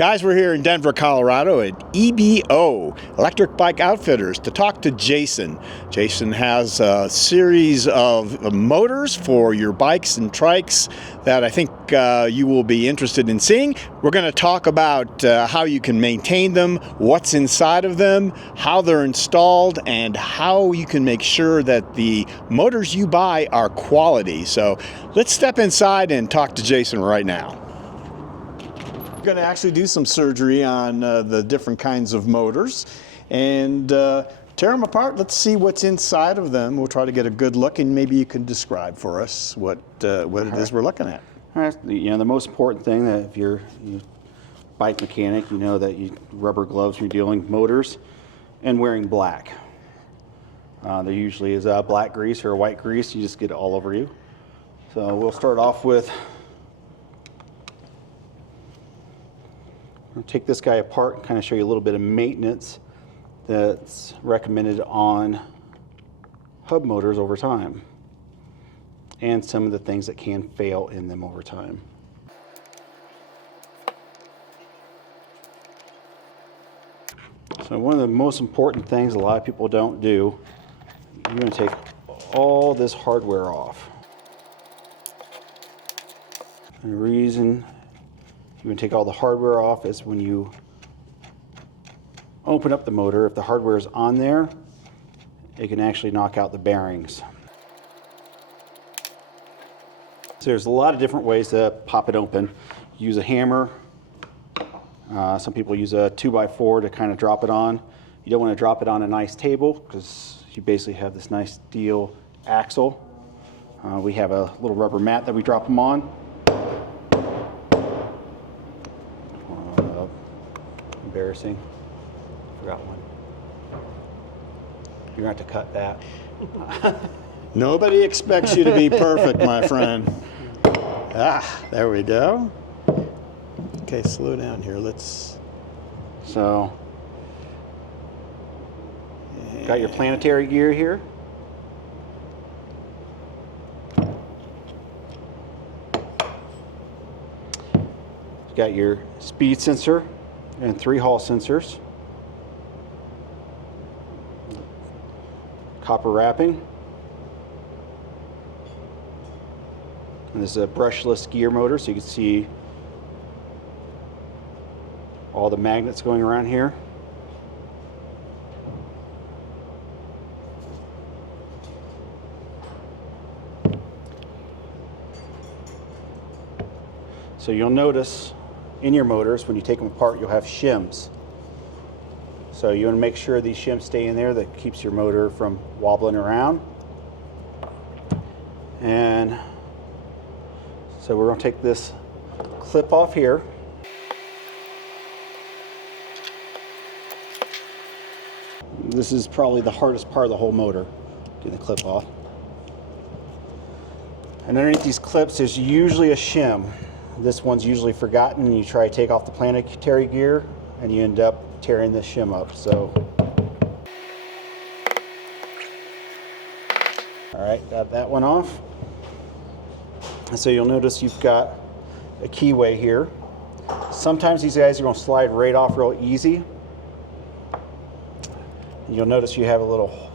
Guys, we're here in Denver, Colorado at EBO, Electric Bike Outfitters, to talk to Jason. Jason has a series of motors for your bikes and trikes that I think you will be interested in seeing. We're going to talk about how you can maintain them, what's inside of them, how they're installed, and how you can make sure that the motors you buy are quality. So let's step inside and talk to Jason right now. We're going to actually do some surgery on the different kinds of motors and tear them apart. Let's see what's inside of them. We'll try to get a good look, and maybe you can describe for us what it is we're looking at. All right. You know, the most important thing that if you're a bike mechanic, you know that you rubber gloves when you're dealing with motors and wearing black. There usually is a black grease or a white grease. You just get it all over you. So we'll start off with, I'll take this guy apart and kind of show you a little bit of maintenance that's recommended on hub motors over time, and some of the things that can fail in them over time. So one of the most important things a lot of people don't do, you're going to take all this hardware off. And the reason you're going to take all the hardware off is when you open up the motor, if the hardware is on there, it can actually knock out the bearings. So there's a lot of different ways to pop it open. Use a hammer. Some people use a 2x4 to kind of drop it on. You don't want to drop it on a nice table because you basically have this nice steel axle. We have a little rubber mat that we drop them on. Embarrassing. Forgot one. You're going to have to cut that. Nobody expects you to be perfect, my friend. There we go. Okay, slow down here. So, got your planetary gear here. You got your speed sensor and 3 hall sensors. Copper wrapping. And this is a brushless gear motor, so you can see all the magnets going around here. So you'll notice in your motors, when you take them apart, you'll have shims. So you want to make sure these shims stay in there. That keeps your motor from wobbling around. And so we're going to take this clip off here. This is probably the hardest part of the whole motor, getting the clip off. And underneath these clips there's usually a shim. This one's usually forgotten, and you try to take off the planetary gear and you end up tearing this shim up. So, all right, got that one off. And so you'll notice you've got a keyway here. Sometimes these guys are going to slide right off real easy. And you'll notice you have a little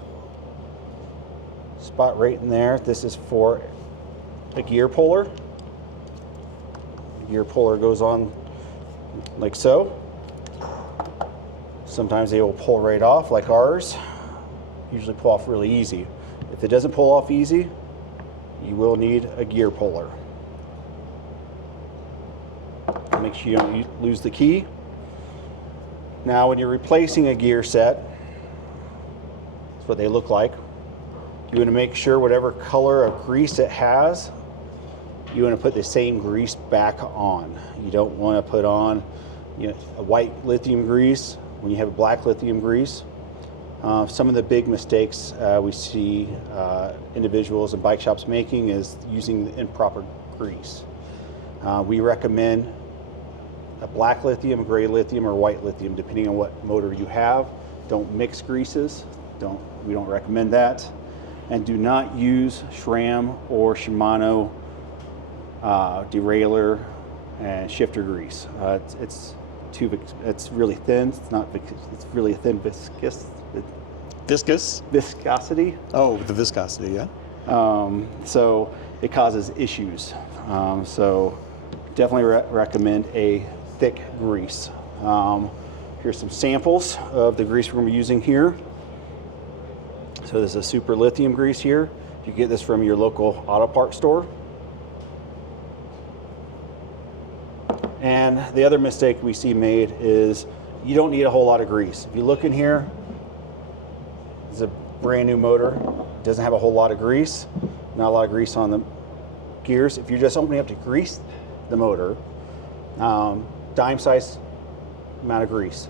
spot right in there. This is for a gear puller. The gear puller goes on like so. Sometimes they will pull right off like ours. Usually pull off really easy. If it doesn't pull off easy, you will need a gear puller. Make sure you don't lose the key. Now when you're replacing a gear set, that's what they look like. You want to make sure whatever color of grease it has, you want to put the same grease back on. You don't want to put on a white lithium grease when you have a black lithium grease. Some of the big mistakes we see individuals and bike shops making is using the improper grease. We recommend a black lithium, a gray lithium, or white lithium, depending on what motor you have. Don't mix greases. We don't recommend that. And do not use SRAM or Shimano derailleur and shifter grease. It's it's really thin. It's not, it's really a thin viscosity. Oh, the viscosity, yeah. So it causes issues. So definitely recommend a thick grease. Here's some samples of the grease we're going to be using here. So this is a super lithium grease here. You get this from your local auto parts store. And the other mistake we see made is you don't need a whole lot of grease. If you look in here, it's a brand new motor. It doesn't have a whole lot of grease. Not a lot of grease on the gears. If you're just opening up to grease the motor, dime size amount of grease.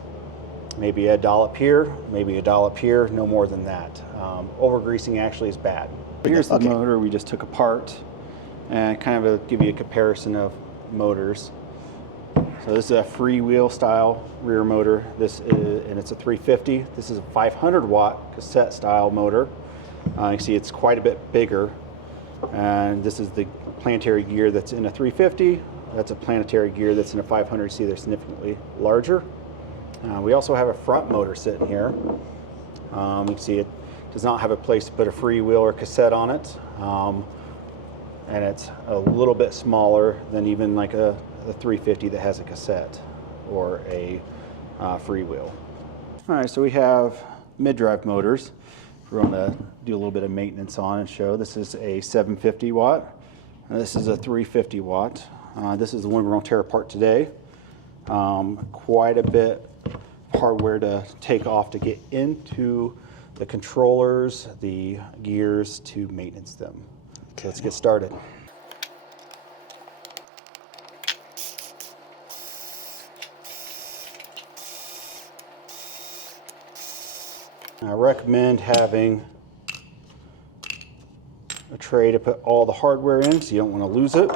Maybe a dollop here, maybe a dollop here, no more than that. Over greasing actually is bad. Here's the motor we just took apart, and kind of give you a comparison of motors. So this is a freewheel style rear motor. This is, and it's a 350. This is a 500 watt cassette style motor. You can see it's quite a bit bigger. And this is the planetary gear that's in a 350. That's a planetary gear that's in a 500. See, they're significantly larger. We also have a front motor sitting here. You can see it does not have a place to put a freewheel or cassette on it. And it's a little bit smaller than even like a 350 that has a cassette or a freewheel. All right, so we have mid-drive motors we're going to do a little bit of maintenance on and show. This is a 750 watt. This is a 350 watt. This is the one we're going to tear apart today. Quite a bit of hardware to take off to get into the controllers, the gears to maintenance them. Okay. Let's get started. I recommend having a tray to put all the hardware in so you don't want to lose it.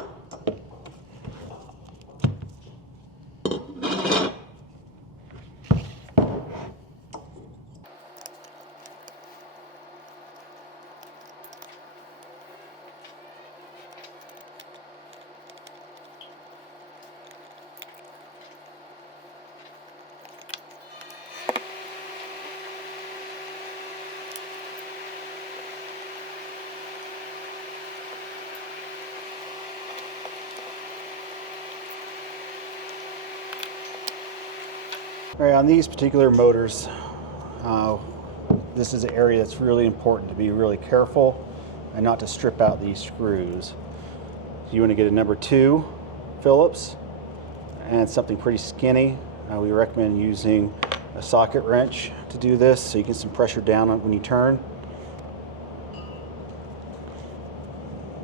All right, on these particular motors, this is an area that's really important to be really careful and not to strip out these screws. You want to get a number 2 Phillips and something pretty skinny. We recommend using a socket wrench to do this so you get some pressure down when you turn.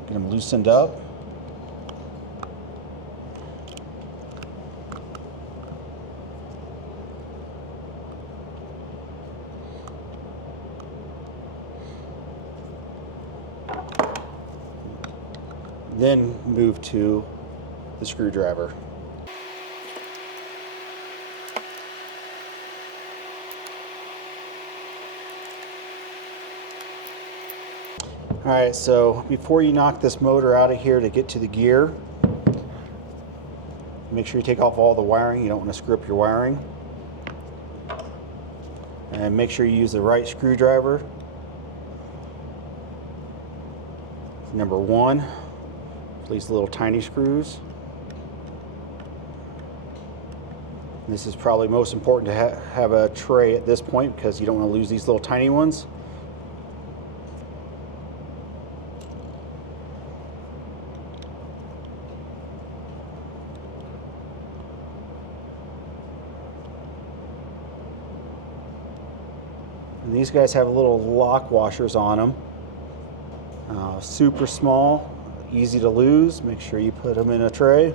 Get them loosened up. Then move to the screwdriver. All right, so before you knock this motor out of here to get to the gear, make sure you take off all the wiring. You don't want to screw up your wiring. And make sure you use the right screwdriver. Number 1. These little tiny screws. This is probably most important to have a tray at this point because you don't want to lose these little tiny ones. And these guys have little lock washers on them. Super small. Easy to lose. Make sure you put them in a tray.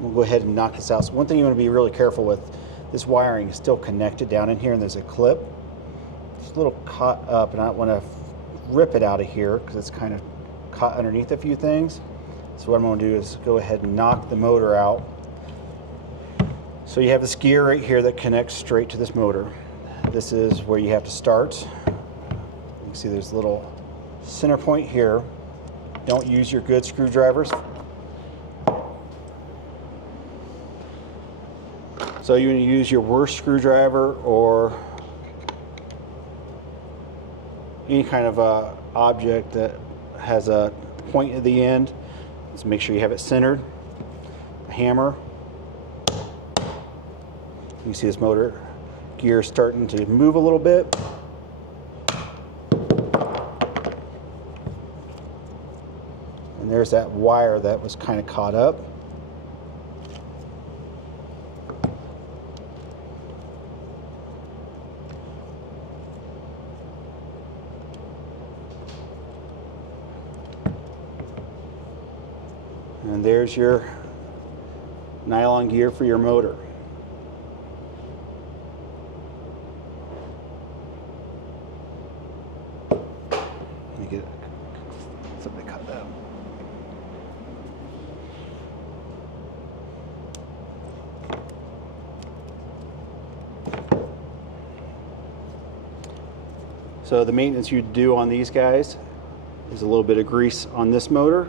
We'll go ahead and knock this out. So one thing you want to be really careful with, this wiring is still connected down in here and there's a clip. It's a little caught up and I don't want to rip it out of here because it's kind of caught underneath a few things. So what I'm going to do is go ahead and knock the motor out. So you have this gear right here that connects straight to this motor. This is where you have to start. You can see there's a little center point here. Don't use your good screwdrivers. So you want to use your worst screwdriver or any kind of object that has a point at the end. Just make sure you have it centered. A hammer. You can see this motor gear starting to move a little bit. And there's that wire that was kind of caught up. And there's your nylon gear for your motor. Let me get something to cut that. So the maintenance you do on these guys is a little bit of grease on this motor,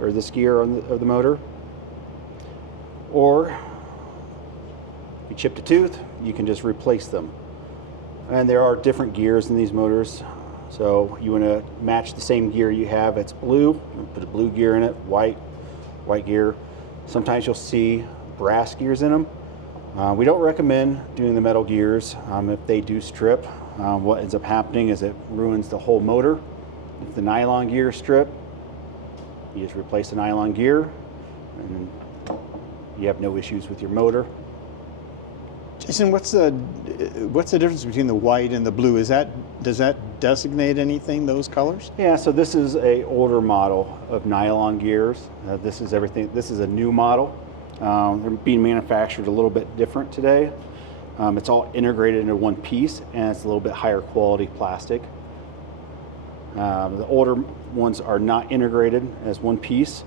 or this gear of the motor, or if you chipped a tooth, you can just replace them. And there are different gears in these motors, so you want to match the same gear you have. It's blue, put a blue gear in it, white gear. Sometimes you'll see brass gears in them. We don't recommend doing the metal gears if they do strip. What ends up happening is it ruins the whole motor. If the nylon gear strip, you just replace the nylon gear and you have no issues with your motor. Jason, what's the difference between the white and the blue? Does that designate anything, those colors? Yeah, so this is a older model of nylon gears. This is a new model. They're being manufactured a little bit different today. It's all integrated into one piece, and it's a little bit higher quality plastic. The older ones are not integrated as one piece.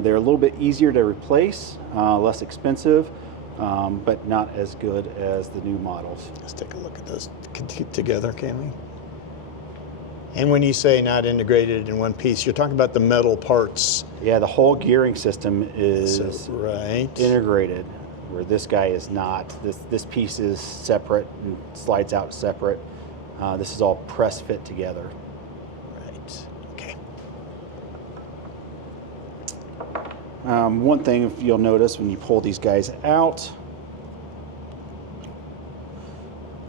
They're a little bit easier to replace, less expensive, but not as good as the new models. Let's take a look at those together, can we? And when you say not integrated in one piece, you're talking about the metal parts. Yeah, the whole gearing system is right. integrated, where this guy is not. This piece is separate and slides out separate. This is all press fit together. Right. Okay. One thing, if you'll notice when you pull these guys out,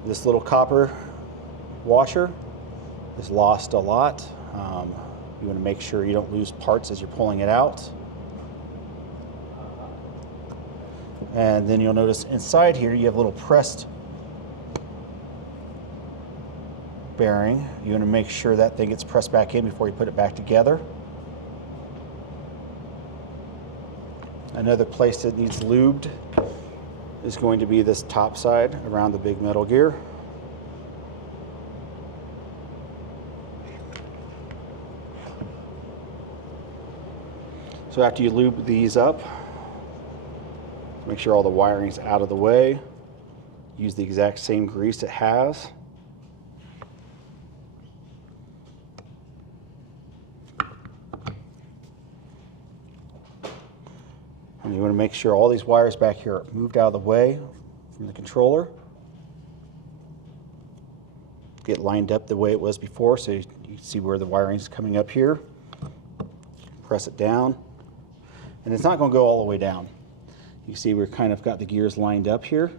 this little copper washer is lost a lot. You want to make sure you don't lose parts as you're pulling it out. And then you'll notice inside here you have a little pressed bearing. You want to make sure that thing gets pressed back in before you put it back together. Another place that needs lubed is going to be this top side around the big metal gear. So after you lube these up, make sure all the wiring's out of the way. Use the exact same grease it has. And you want to make sure all these wires back here are moved out of the way from the controller. Get lined up the way it was before, so you can see where the wiring's coming up here. Press it down. And it's not going to go all the way down. You see we've kind of got the gears lined up here.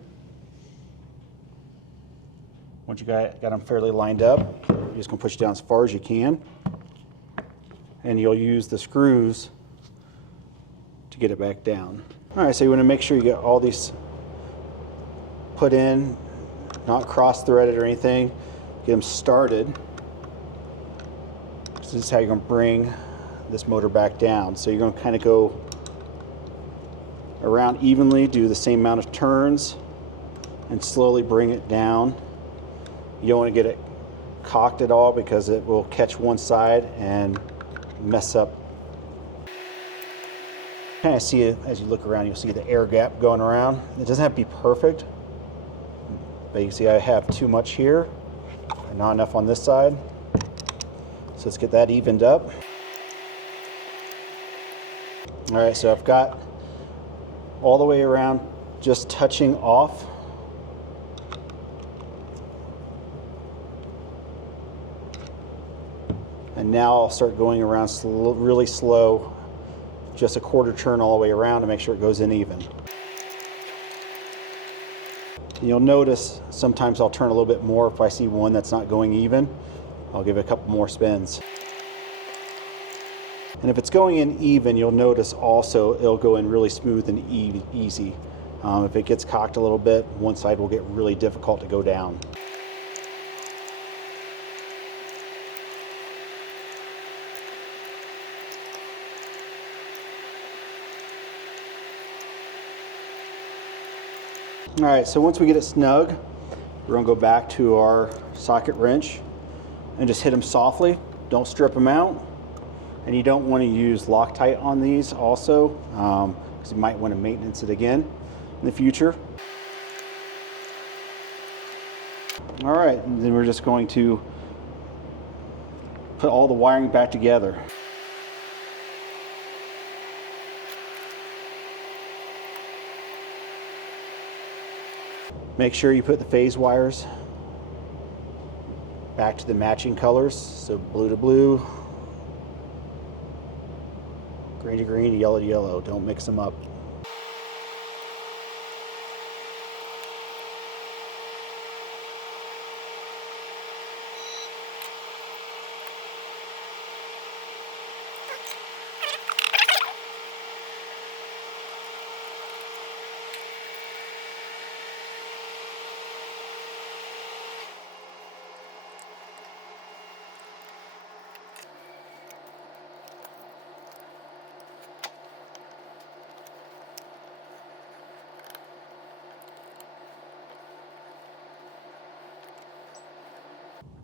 Once you got them fairly lined up, you're just going to push it down as far as you can. And you'll use the screws to get it back down. All right, so you want to make sure you get all these put in, not cross-threaded or anything. Get them started. So this is how you're going to bring this motor back down. So you're going to kind of go around evenly, do the same amount of turns, and slowly bring it down. You don't want to get it cocked at all because it will catch one side and mess up. Kind of see it as you look around, you'll see the air gap going around. It doesn't have to be perfect. But you can see I have too much here and not enough on this side. So let's get that evened up. All right, so I've got all the way around just touching off. And now I'll start going around really slow, just a quarter turn all the way around to make sure it goes in even. You'll notice sometimes I'll turn a little bit more if I see one that's not going even. I'll give it a couple more spins. And if it's going in even, you'll notice also it'll go in really smooth and easy. If it gets cocked a little bit, one side will get really difficult to go down. All right, so once we get it snug, we're gonna go back to our socket wrench and just hit them softly. Don't strip them out. And you don't want to use Loctite on these also, because you might want to maintenance it again in the future. All right, and then we're just going to put all the wiring back together. Make sure you put the phase wires back to the matching colors, so blue to blue, green to green, yellow to yellow. Don't mix them up.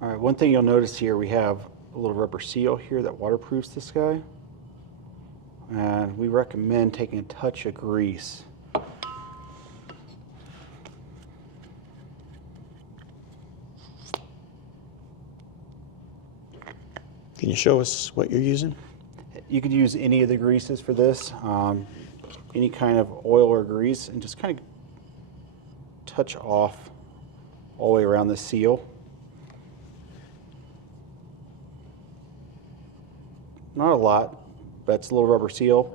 All right, one thing you'll notice here, we have a little rubber seal here that waterproofs this guy. And we recommend taking a touch of grease. Can you show us what you're using? You could use any of the greases for this, any kind of oil or grease, and just kind of touch off all the way around the seal. Not a lot, but it's a little rubber seal.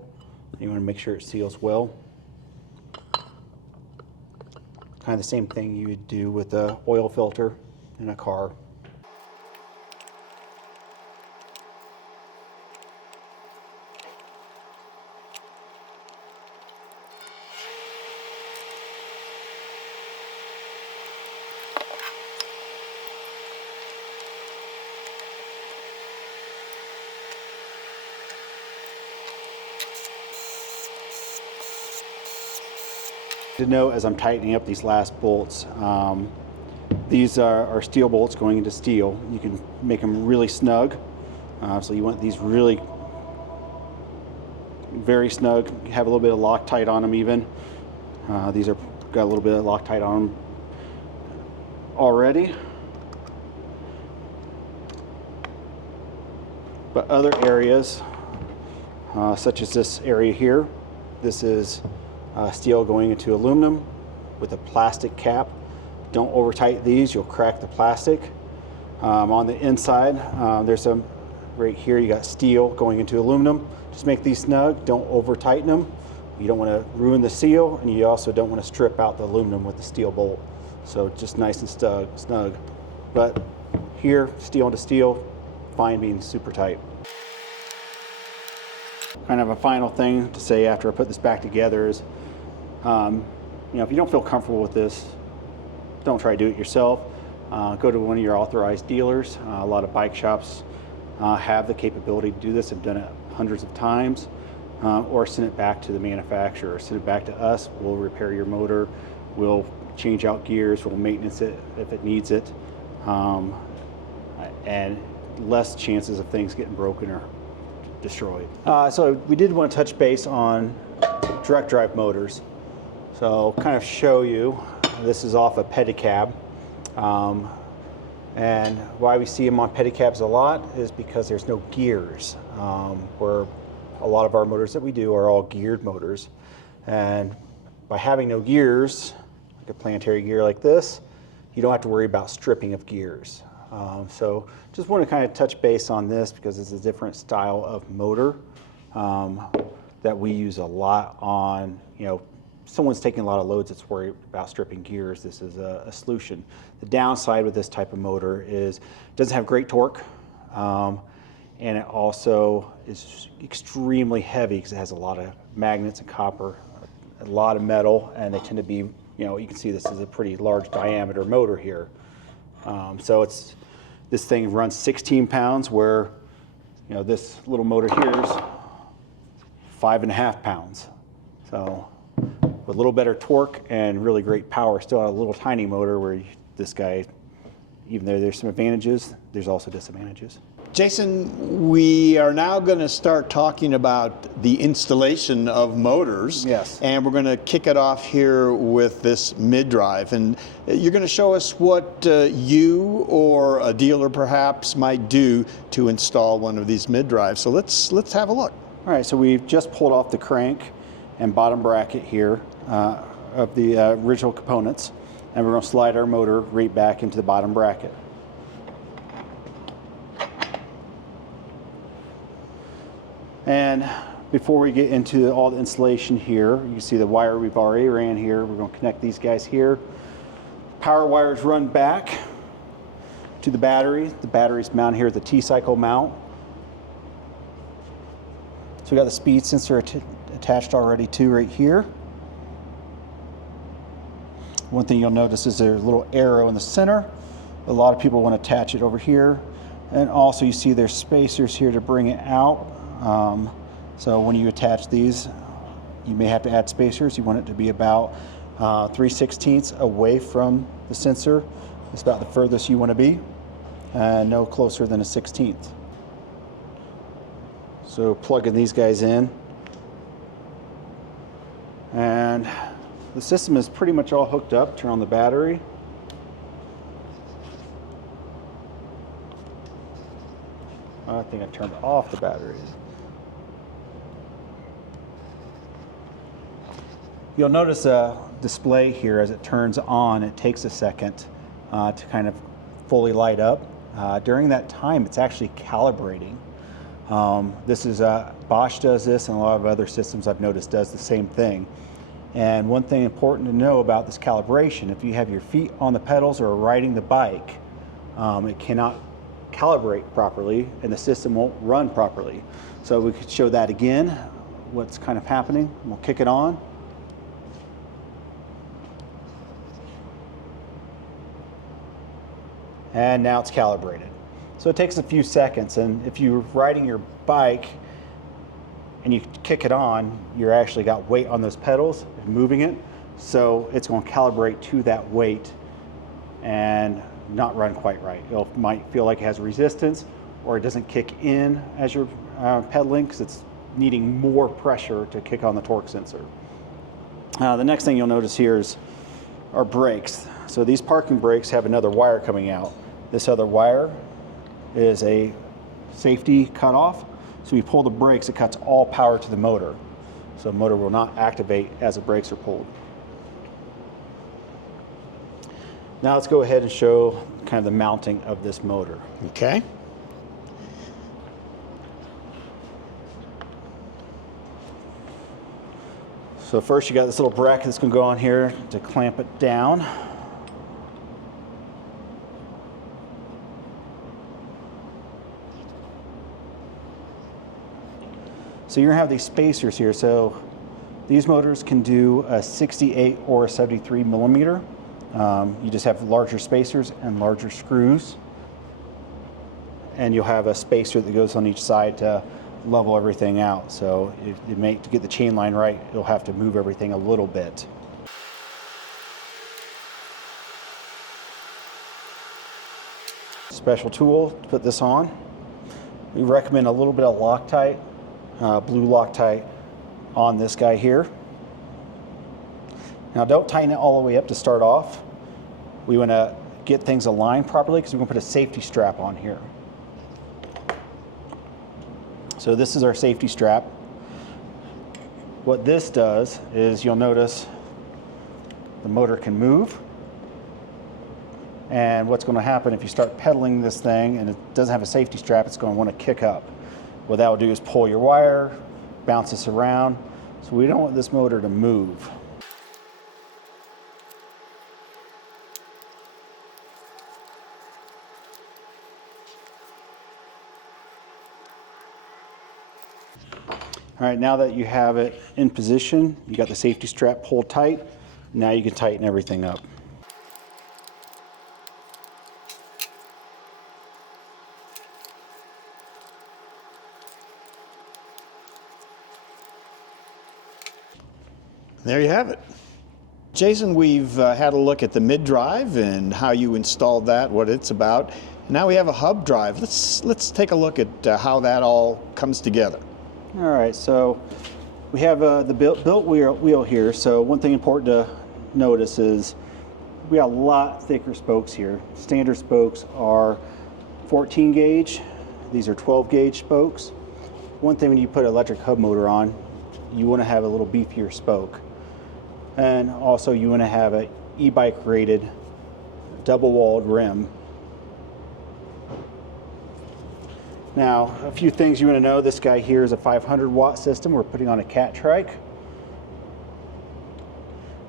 You want to make sure it seals well. Kind of the same thing you would do with the oil filter in a car. To note, as I'm tightening up these last bolts, these are steel bolts going into steel. You can make them really snug, so you want these really very snug. Have a little bit of Loctite on them even. These are got a little bit of Loctite on them already. But other areas, such as this area here, this is steel going into aluminum with a plastic cap. Don't over tighten these, you'll crack the plastic. On the inside, there's some right here, you got steel going into aluminum. Just make these snug, don't over tighten them. You don't want to ruin the seal, and you also don't want to strip out the aluminum with the steel bolt. So just nice and snug. But here, steel into steel, fine being super tight. Kind of a final thing to say after I put this back together is, if you don't feel comfortable with this, don't try to do it yourself. Go to one of your authorized dealers. A lot of bike shops have the capability to do this. I've done it hundreds of times. Or send it back to the manufacturer. Send it back to us. We'll repair your motor. We'll change out gears. We'll maintenance it if it needs it. And less chances of things getting broken or destroyed. So we did want to touch base on direct drive motors. So kind of show you, This is off a pedicab. And why we see them on pedicabs a lot is because there's no gears. Where a lot of our motors that we do are all geared motors. And by having no gears, like a planetary gear like this, you don't have to worry about stripping of gears. So just want to kind of touch base on this because it's a different style of motor that we use a lot on, someone's taking a lot of loads that's worried about stripping gears. This is a solution. The downside with this type of motor is it doesn't have great torque, and it also is extremely heavy because it has a lot of magnets and copper, a lot of metal, and they tend to be, you can see this is a pretty large diameter motor here. So this thing runs 16 pounds where, this little motor here is 5.5 pounds. So with a little better torque and really great power, still a little tiny motor where this guy, even though there's some advantages, there's also disadvantages. Jason, we are now going to start talking about the installation of motors. Yes. And we're going to kick it off here with this mid-drive. And you're going to show us what you or a dealer perhaps might do to install one of these mid-drives. So let's have a look. All right, so we've just pulled off the crank and bottom bracket here of the original components. And we're going to slide our motor right back into the bottom bracket. And before we get into all the installation here, you can see the wire we've already ran here. We're going to connect these guys here. Power wires run back to the battery. The battery's mounted here at the T-cycle mount. So we got the speed sensor attached already too right here. One thing you'll notice is there's a little arrow in the center. A lot of people want to attach it over here. And also you see there's spacers here to bring it out. So when you attach these, you may have to add spacers. You want it to be about 3/16 away from the sensor. It's about the furthest you want to be, and no closer than a 1/16. So plugging these guys in, and the system is pretty much all hooked up. Turn on the battery. I think I turned off the battery. You'll notice a display here as it turns on. It takes a second to kind of fully light up. During that time, it's actually calibrating. This is Bosch does this, and a lot of other systems I've noticed does the same thing. And one thing important to know about this calibration, if you have your feet on the pedals or riding the bike, it cannot calibrate properly and the system won't run properly. So we could show that again, what's kind of happening. We'll kick it on. And now it's calibrated. So it takes a few seconds, and if you're riding your bike and you kick it on, you're actually got weight on those pedals and moving it, so it's going to calibrate to that weight and not run quite right. It might feel like it has resistance, or it doesn't kick in as you're pedaling because it's needing more pressure to kick on the torque sensor. The next thing you'll notice here is our brakes. So these parking brakes have another wire coming out. This other wire is a safety cutoff. So you pull the brakes, it cuts all power to the motor. So the motor will not activate as the brakes are pulled. Now let's go ahead and show kind of the mounting of this motor. Okay. So first you got this little bracket that's going to go on here to clamp it down. So you're going to have these spacers here. So these motors can do a 68 or a 73 millimeter. You just have larger spacers and larger screws. And you'll have a spacer that goes on each side to level everything out. So to get the chain line right, you'll have to move everything a little bit. Special tool to put this on. We recommend a little bit of Loctite. Blue Loctite on this guy here. Now don't tighten it all the way up to start off. We want to get things aligned properly because we're going to put a safety strap on here. So this is our safety strap. What this does is you'll notice the motor can move. And what's going to happen if you start pedaling this thing and it doesn't have a safety strap, it's going to want to kick up. What that will do is pull your wire, bounce this around. So we don't want this motor to move. All right, now that you have it in position, you got the safety strap pulled tight, now you can tighten everything up. There you have it. Jason, we've had a look at the mid-drive and how you installed that, what it's about. Now we have a hub drive. Let's take a look at how that all comes together. All right, so we have the built wheel here. So one thing important to notice is we got a lot thicker spokes here. Standard spokes are 14 gauge. These are 12 gauge spokes. One thing when you put an electric hub motor on, you want to have a little beefier spoke. And also you want to have an e-bike rated double-walled rim. Now, a few things you want to know. This guy here is a 500-watt system we're putting on a cat trike.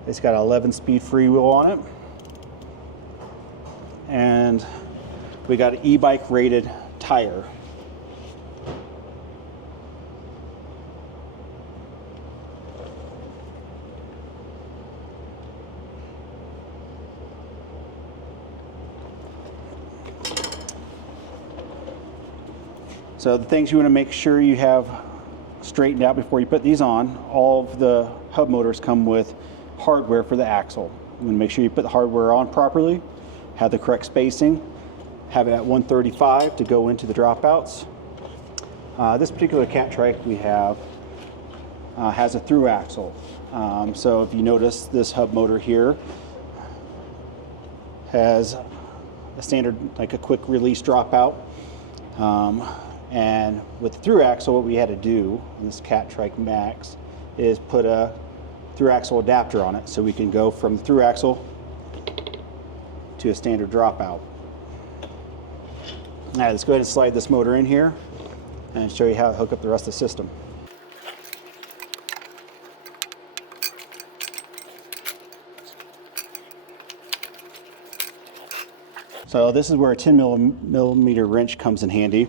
It's got an 11-speed freewheel on it. And we got an e-bike rated tire. So the things you want to make sure you have straightened out before you put these on, all of the hub motors come with hardware for the axle. You want to make sure you put the hardware on properly, have the correct spacing, have it at 135 to go into the dropouts. This particular cat trike we have has a through axle. So if you notice, this hub motor here has a standard, like a quick release dropout. And with the through axle, what we had to do in this cat trike Max is put a through axle adapter on it so we can go from the through axle to a standard dropout. All right, let's go ahead and slide this motor in here and show you how to hook up the rest of the system. So this is where a 10 millimeter wrench comes in handy.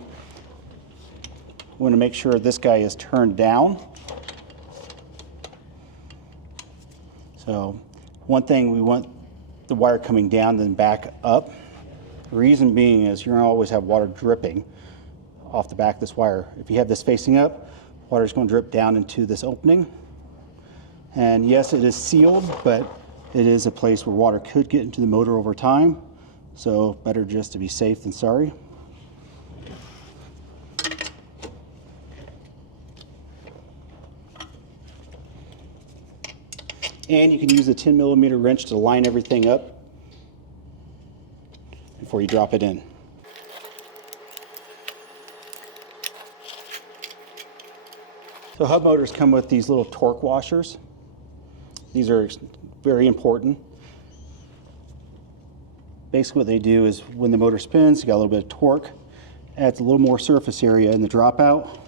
We want to make sure this guy is turned down. So one thing, we want the wire coming down then back up. The reason being is you're going to always have water dripping off the back of this wire. If you have this facing up, water is going to drip down into this opening. And yes, it is sealed, but it is a place where water could get into the motor over time. So better just to be safe than sorry. And you can use a 10 millimeter wrench to line everything up before you drop it in. So hub motors come with these little torque washers. These are very important. Basically what they do is when the motor spins, you got a little bit of torque, adds a little more surface area in the dropout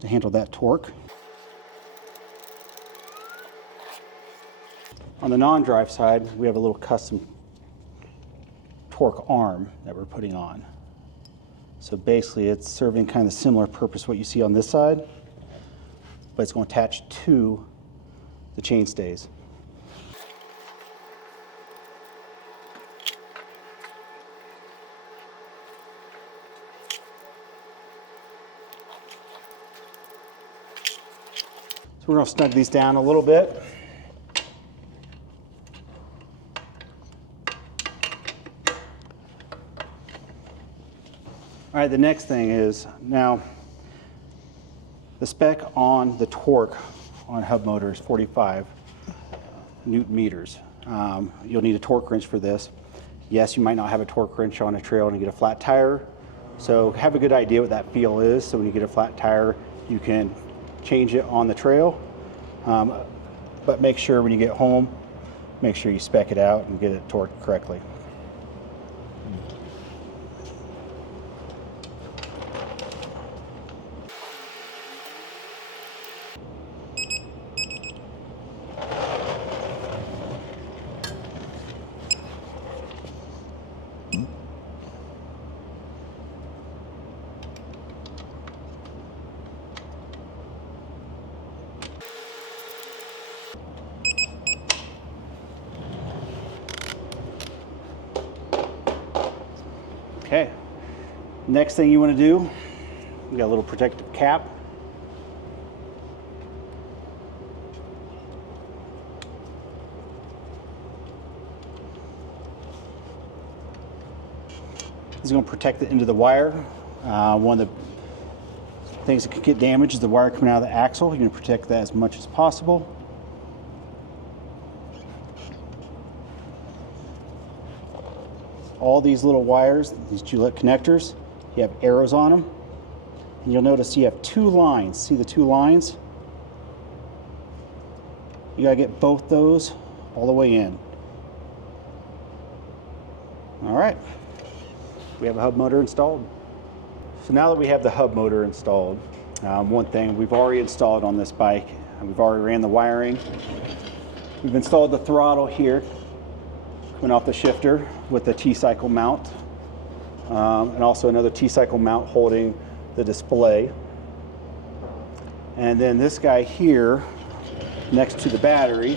to handle that torque. On the non-drive side, we have a little custom torque arm that we're putting on. So basically it's serving kind of a similar purpose what you see on this side, but it's going to attach to the chainstays. So we're going to snug these down a little bit. All right, the next thing is, now the spec on the torque on hub motor is 45. Newton meters. You'll need a torque wrench for this. Yes, you might not have a torque wrench on a trail and you get a flat tire, so have a good idea what that feel is, so when you get a flat tire you can change it on the trail, but make sure when you get home, make sure you spec it out and get it torqued correctly. Okay, next thing you want to do, we got a little protective cap. This is going to protect the end of the wire. One of the things that could get damaged is the wire coming out of the axle. You're going to protect that as much as possible. All these little wires, these Gillette connectors, you have arrows on them. And you'll notice you have two lines. See the two lines? You gotta get both those all the way in. All right, we have a hub motor installed. So now that we have the hub motor installed, one thing we've already installed on this bike, and we've already ran the wiring. We've installed the throttle here, coming off the shifter with the T-cycle mount, and also another T-cycle mount holding the display. And then this guy here next to the battery,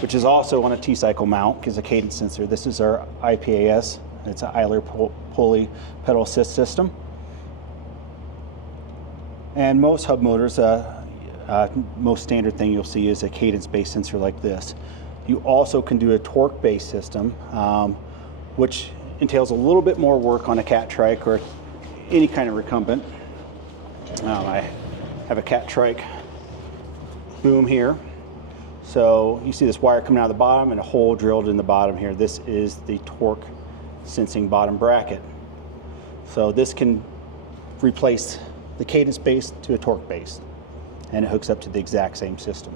which is also on a T-cycle mount, is a cadence sensor. This is our IPAS. It's an idler pulley pedal assist system. And most hub motors, most standard thing you'll see is a cadence-based sensor like this. You also can do a torque-based system, which entails a little bit more work on a cat trike or any kind of recumbent. I have a cat trike boom here. So you see this wire coming out of the bottom and a hole drilled in the bottom here. This is the torque sensing bottom bracket. So this can replace the cadence base to a torque base, and it hooks up to the exact same system.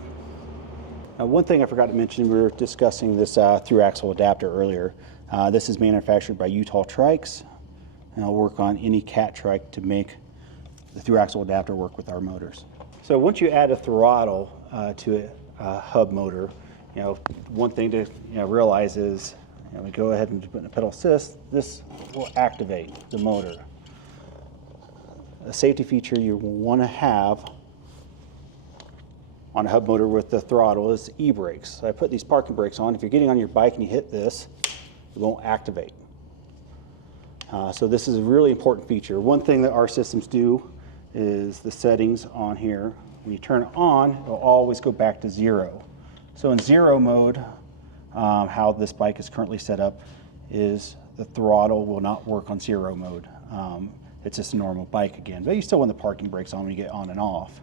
Now, one thing I forgot to mention, we were discussing this through axle adapter earlier. This is manufactured by Utah Trikes, and I'll work on any cat trike to make the through axle adapter work with our motors. So once you add a throttle to a hub motor, one thing to realize is, we go ahead and put in a pedal assist. This will activate the motor. A safety feature you want to have on a hub motor with the throttle is e-brakes. So I put these parking brakes on. If you're getting on your bike and you hit this, it won't activate. So this is a really important feature. One thing that our systems do is the settings on here. When you turn it on, it'll always go back to 0. So in 0 mode, how this bike is currently set up is the throttle will not work on 0 mode. It's just a normal bike again, but you still want the parking brakes on when you get on and off.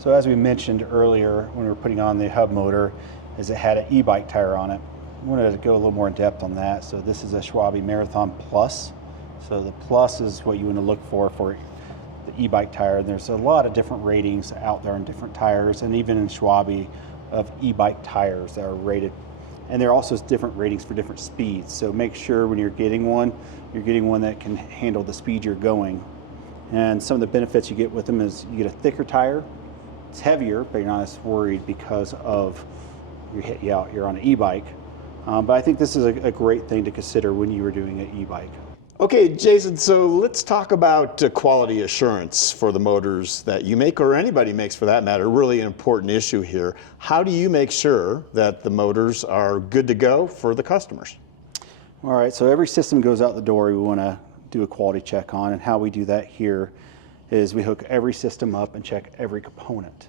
So as we mentioned earlier when we were putting on the hub motor, is it had an e-bike tire on it. I wanted to go a little more in depth on that. So this is a Schwalbe Marathon Plus. So the Plus is what you want to look for the e-bike tire. There's a lot of different ratings out there on different tires, and even in Schwalbe of e-bike tires that are rated. And there are also different ratings for different speeds. So make sure when you're getting one that can handle the speed you're going. And some of the benefits you get with them is you get a thicker tire. It's heavier, but you're not as worried because of you're on an e-bike. But I think this is a great thing to consider when you were doing an e-bike. Okay, Jason, so let's talk about quality assurance for the motors that you make, or anybody makes for that matter. Really an important issue here. How do you make sure that the motors are good to go for the customers? All right, so every system goes out the door we want to do a quality check on, and how we do that here is we hook every system up and check every component.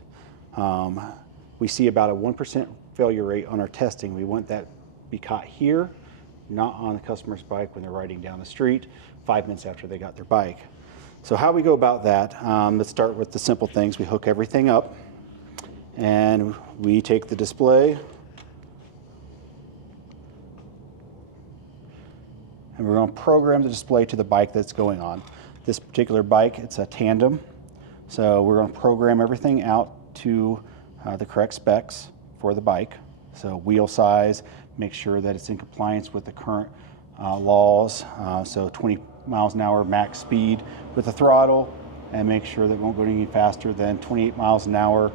We see about a 1% failure rate on our testing. We want that be caught here, not on the customer's bike when they're riding down the street 5 minutes after they got their bike. So how we go about that, let's start with the simple things. We hook everything up, and we take the display and we're going to program the display to the bike that's going on. This particular bike, it's a tandem, so we're going to program everything out to the correct specs for the bike. So wheel size, make sure that it's in compliance with the current laws, so 20 miles an hour max speed with the throttle, and make sure that it won't go any faster than 28 miles an hour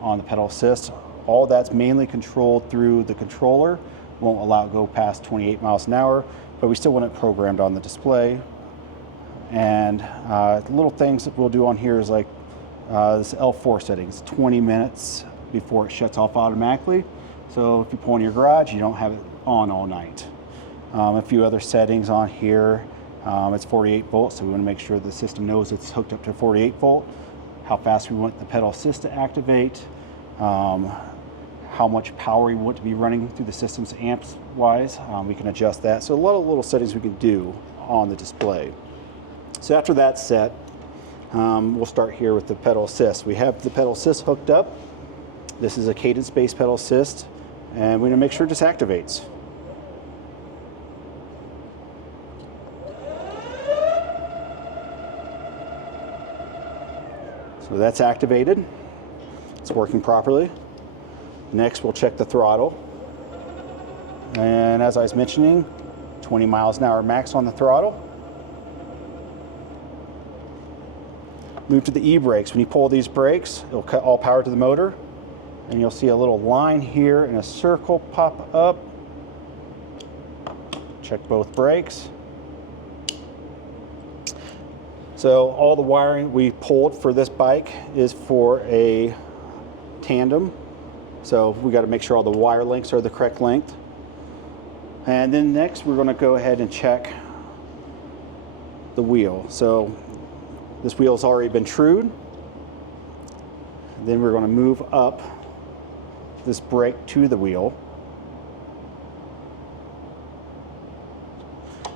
on the pedal assist. All that's mainly controlled through the controller. Won't allow it to go past 28 miles an hour, but we still want it programmed on the display. And the little things that we'll do on here is like this L4 settings, 20 minutes before it shuts off automatically. So if you pull in your garage, you don't have it on all night. A few other settings on here. It's 48 volts, so we want to make sure the system knows it's hooked up to 48 volt. How fast we want the pedal assist to activate. How much power we want to be running through the system's amps wise. We can adjust that. So a lot of little settings we can do on the display. So after that's set, we'll start here with the pedal assist. We have the pedal assist hooked up. This is a cadence-based pedal assist, and we're going to make sure it just activates. So that's activated. It's working properly. Next, we'll check the throttle. And as I was mentioning, 20 miles an hour max on the throttle. Move to the e-brakes. When you pull these brakes, it'll cut all power to the motor. And you'll see a little line here and a circle pop up. Check both brakes. So all the wiring we pulled for this bike is for a tandem. So we got to make sure all the wire lengths are the correct length. And then next we're going to go ahead and check the wheel. So this wheel's already been trued. Then we're going to move up this brake to the wheel.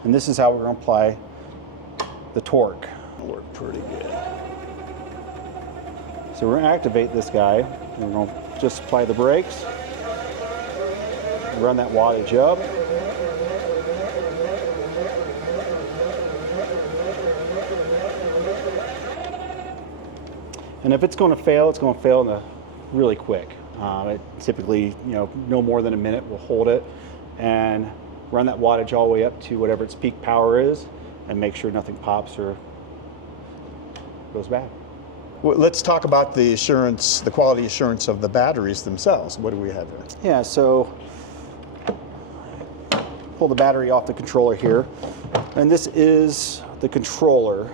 And this is how we're going to apply the torque. Worked pretty good. So we're going to activate this guy. And we're going to just apply the brakes. Run that wattage up. And if it's going to fail, it's going to fail really quick. It typically, no more than a minute. We'll hold it and run that wattage all the way up to whatever its peak power is, and make sure nothing pops or goes bad. Well, let's talk about the assurance, the quality assurance of the batteries themselves. What do we have there? Yeah, so pull the battery off the controller here. And this is the controller.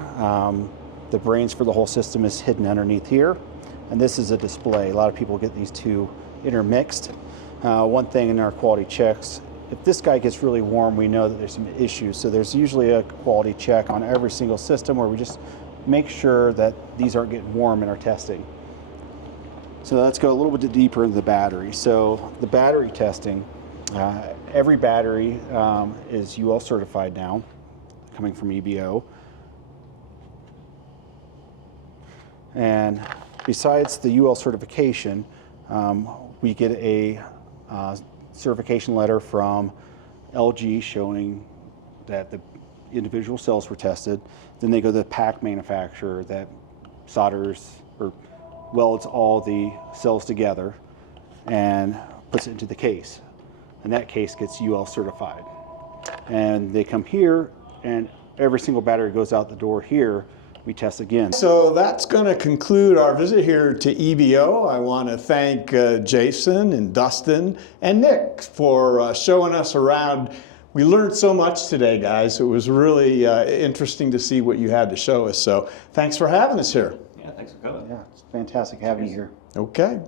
The brains for the whole system is hidden underneath here. And this is a display. A lot of people get these two intermixed. One thing in our quality checks, if this guy gets really warm, we know that there's some issues. So there's usually a quality check on every single system where we just make sure that these aren't getting warm in our testing. So let's go a little bit deeper into the battery. So the battery testing, every battery is UL certified now, coming from EBO. And besides the UL certification, we get a certification letter from LG showing that the individual cells were tested. Then they go to the pack manufacturer that solders or welds all the cells together and puts it into the case. And that case gets UL certified. And they come here, and every single battery goes out the door here. We test again. So that's going to conclude our visit here to EBO. I want to thank Jason and Dustin and Nick for showing us around. We learned so much today, guys. It was really interesting to see what you had to show us. So thanks for having us here. Yeah, thanks for coming. Yeah, it's fantastic having you here. Okay.